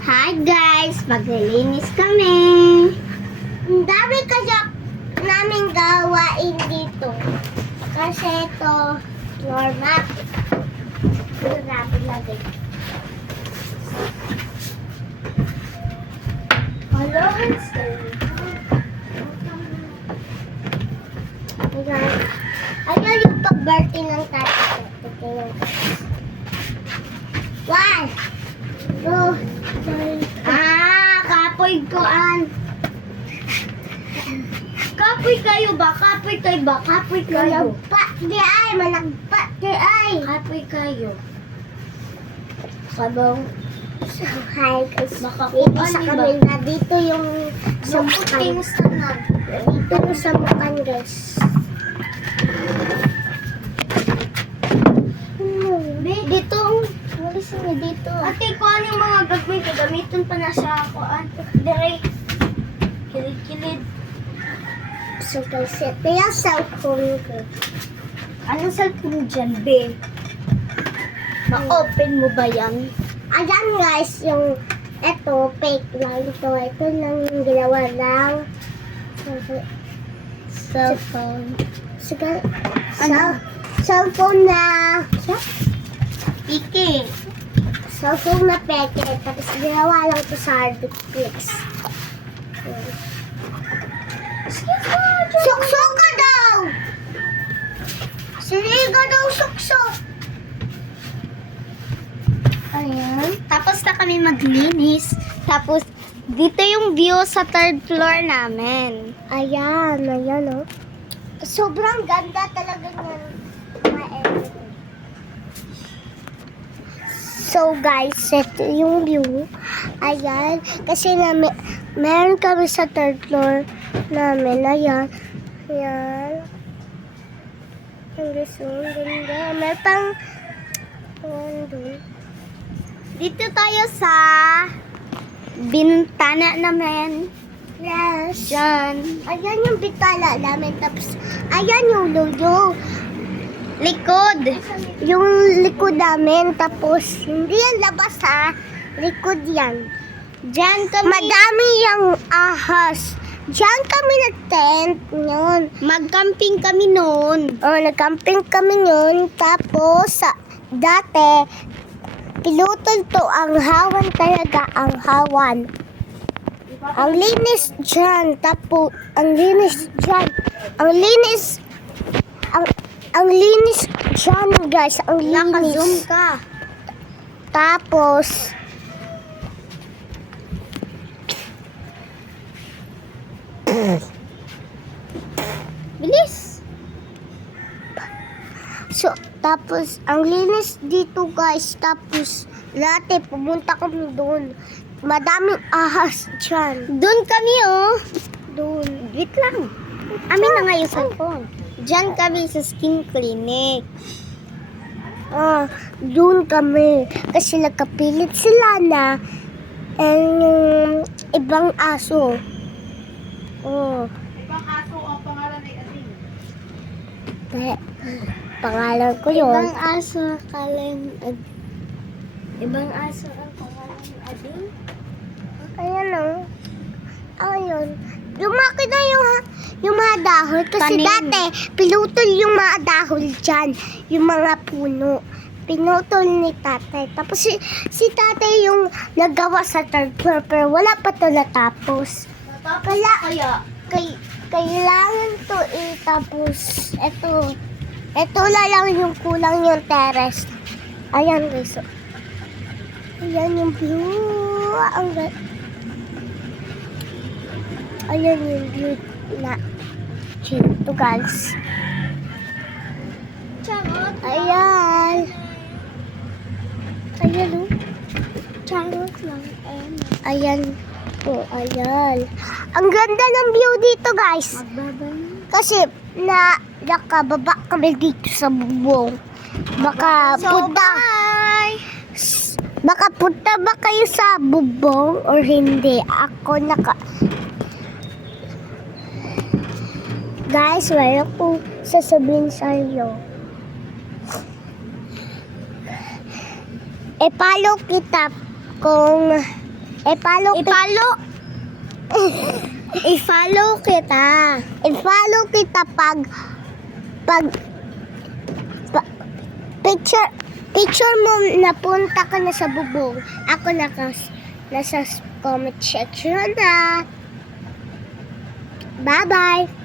Hi guys! Maglilinis kami. Ang dami kasi namin gawain dito. Kasi ito, floor mat. Grabe lagi. Hello, Ayan yung pag-birthday ng tatay. Ito yung one, two, three. Kapoy ko an. Kapoy kayo ba? Kapoy kayo ba? Kapoy kayo. Malagpat di ay. Malagpat di ay. Kapoy kayo. Sabong. So, hi guys. Dito sa kanila. Dito yung sa mukan. Dito yung sa mukan guys. Dito. Walis na dito. Ate, kung ano yung mga gagawin, gamitin pa na sa kuan. Dire. Kilid-kilid. So guys, ito yung cellphone ko. Anong cellphone dyan, be? Ma-open mo ba yan? Ayan guys, yung ito, fake lang ito. Ito lang yung ginawa lang. Cellphone. Sige. Cellphone na. Piki. Cellphone na peke. Tapos ginawa lang ito sa hardflex. Suksok ka daw! Siliga daw suksok. Ayan. Tapos na kami maglinis. Tapos dito yung view sa third floor namin. Ayan. Ayan o. Sobrang ganda talaga ng ma-edit. So guys, ito yung view. Ayan. Kasi meron kami sa third floor namin. Ayan. Ayan. Ang gusto. Ang ganda. Meron pang dito tayo sa bintana namin. Yes. Diyan. Ayan yung bitala namin. Tapos, ayan yung logo. Likod. Yung likod namin. Tapos, hindi yan labas ha. Likod yan. Diyan kami. Madami yung ahas. Diyan kami nag-tent yun. Mag-camping kami noon. Nag-camping kami noon. Tapos, dati, pilutol to ang hawan talaga. Ang hawan. Ang linis dyan. Tapos, ang linis dyan. Ang linis. Ang linis dyan, guys. Ang linis. Naka-zoom ka. Tapos, bilis. So, tapos, ang linis dito, guys. Tapos, dati, pumunta kami doon. Madaming ahas dyan. Doon kami, oh. Doon. Wait lang. Amin na nga yung cellphone. Diyan kami sa skin clinic. Doon kami. Kasi nagkapilit sila na ibang aso. Ibang aso ang pangalan ay Ading. Pangalan ko yun. Ibang aso ang pangalan ni Ading. Ayan o. Ayun. Lumaki na yung mga dahol. Kasi dati, pinutol yung mga dahol dyan. Yung mga puno. Pinutol ni tatay. Tapos si tatay yung nagawa sa third floor. Pero wala pa ito natapos. Kailangan to tapos ito lang yung kulang yung terrace. Ayan guys. Ayan yung view. Ayan yung view na dito guys. Ayan. Ayan o. Charot lang. Ayan. Ayan. Ang ganda ng view dito guys. Kasi nakababa kami dito sa bubong. Baka punta ba kayo sa bubong or hindi? Guys, mayroon kong sasabihin sa iyo. follow kita kung I-follow kita. I-follow kita pag picture mo napunta ka na sa bubong. Ako nasa comment section na. Bye-bye.